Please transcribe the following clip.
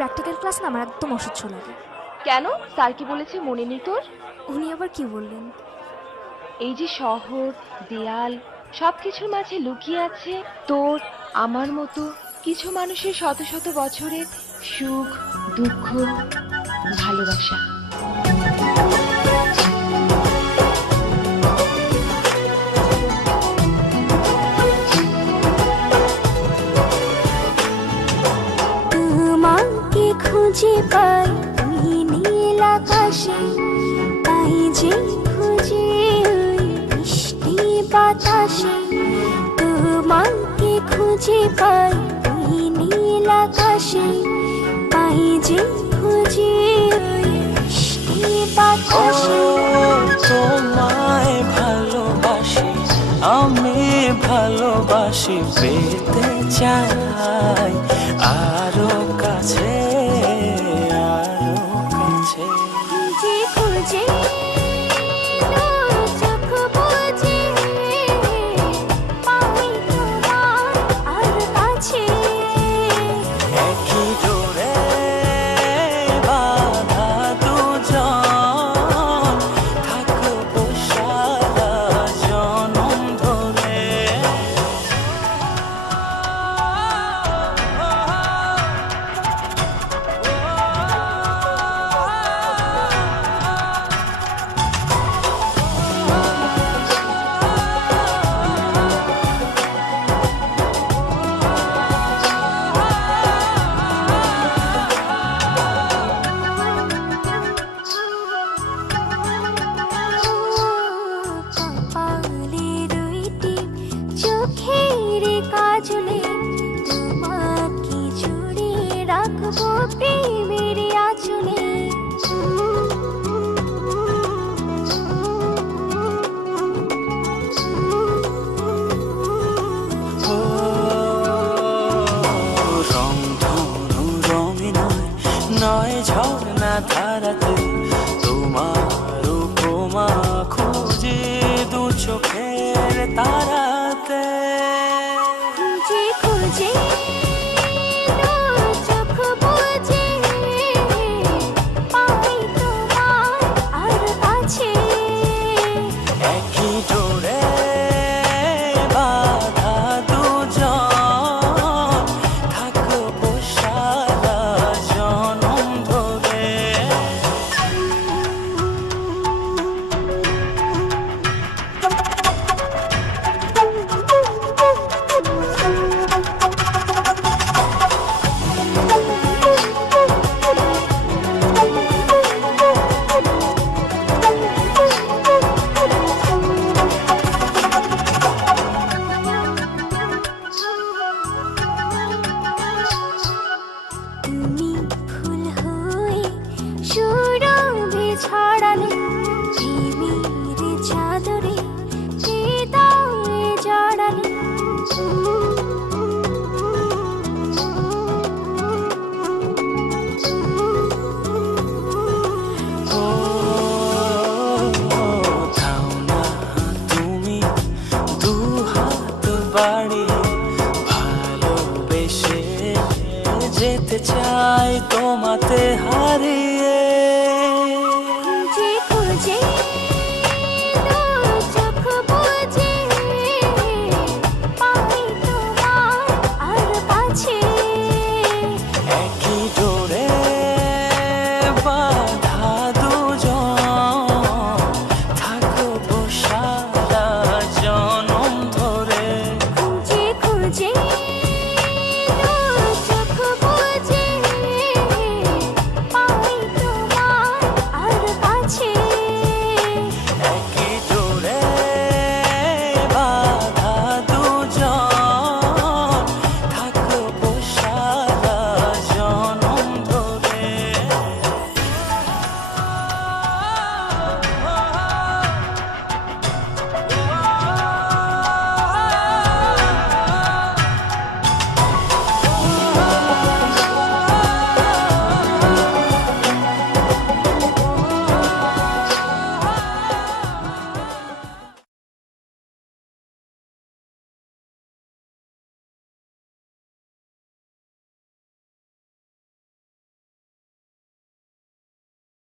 Practical class না আমার একদম অসহ্য লাগে। কেন? স্যার কি বলেছে মনে নেই তোর? উনি আবার কি বললেন? এই যে শহর, দেয়াল, সবকিছুর মাঝে লুকিয়ে আছে তোর আমার মতো কিছু মানুষের শত শত বছরের সুখ, দুঃখ, ভালোবাসা। তোমাকে খুঁজে পাই ওই নীল আকাশে, তাই যে খুঁজে ওই মিষ্টি বাতাসে। তোমাকে খুঁজে পাই ওই নীল আকাশে, তাই যে খুঁজে ওই মিষ্টি বাতাসে। তোমায় ভালোবাসি, আমি ভালোবাসি, পেতে চাই আরো কাছে, আরো কাছে। খুঁজে খুঁজে চোখ বুজে পাই তোমার আর কাছে। একই ডোরে বাঁধা দুজন, থাকবো সারা জনম ধরে। কপালে দুইটি চোখের কাজলে, তোমাকে জুড়ে রাখবো প্রেমের আঁচলে। রংধনু রঙে নয়, নয় ঝর্ণা ধারাতে, তোমার উপমা খুঁজে দু চোখের তারাতে। খুঁজে খুঁজে চোখ বুজে পাই তোমার আর কাছে। একই ডোরে বাঁধা দুজন, থাকবো সারা জনম ধরে। তুমি ফুল হয়ে সুরভি ছড়ালে, প্রেমের চাদরে হৃদয়ে জড়ালে। ও থাও না তুমি দু হাত বাড়িয়ে, ভালোবেসে যেতে চাই তোমাতে হারিয়ে।